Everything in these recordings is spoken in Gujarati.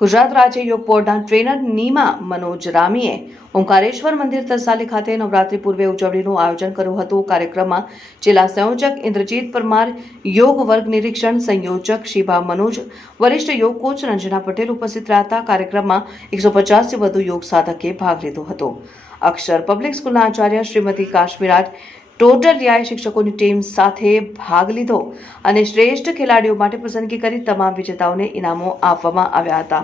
ગુજરાત રાજ્ય યોગ બોર્ડના ટ્રેનર નીમા મનોજ રામીએ ઓમકારેશ્વર મંદિર તરસાલી ખાતે નવરાત્રી પૂર્વે ઉજવણીનું આયોજન કર્યું હતું। કાર્યક્રમમાં જિલ્લા સંયોજક ઇન્દ્રજીત પરમાર, યોગ વર્ગ નિરીક્ષણ સંયોજક શિભા મનોજ, વરિષ્ઠ યોગ કોચ રંजना પટેલ ઉપસ્થિત રહ્યા હતા। કાર્યક્રમમાં 150થી વધુ યોગ સાધકે ભાગ લીધો હતો। અક્ષર પબ્લિક સ્કૂલના આચાર્ય શ્રીમતી કાશ્મીરાજ ટોટલિયાએ શિક્ષકોની ટીમ સાથે ભાગ લીધો અને શ્રેષ્ઠ ખેલાડીઓ માટે પસંદગી કરી તમામ વિજેતાઓને ઇનામો આપવામાં આવ્યા હતા।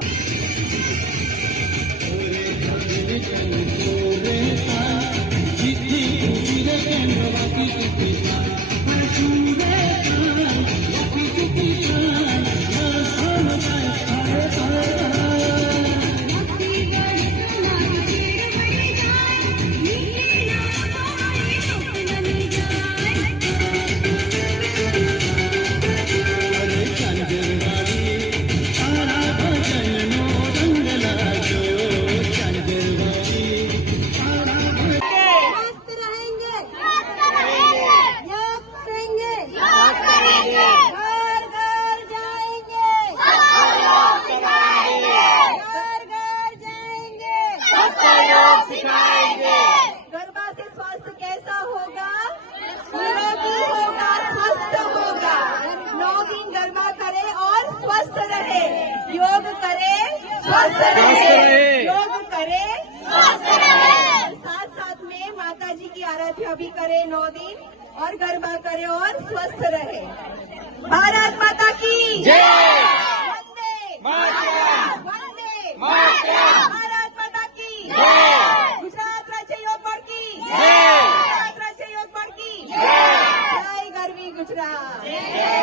गरबा से स्वास्थ्य कैसा होगा? निरोगी होगा, स्वस्थ होगा। 9 दिन गरबा करे और स्वस्थ रहे। योग करे, स्वस्थ रहे। योग करे, स्वस्थ रहे। साथ साथ में माता जी की आराधना भी करे 9 दिन और गरबा करे और स्वस्थ रहे। भारत माता की जय। वंदे मातरम। वंदे मातरम। भारत माता की जय। गुजरात राज्य योग बोर्ड की जय। गुजरात राज्य योग बोर्ड की जय। जय गरवी गुजरात।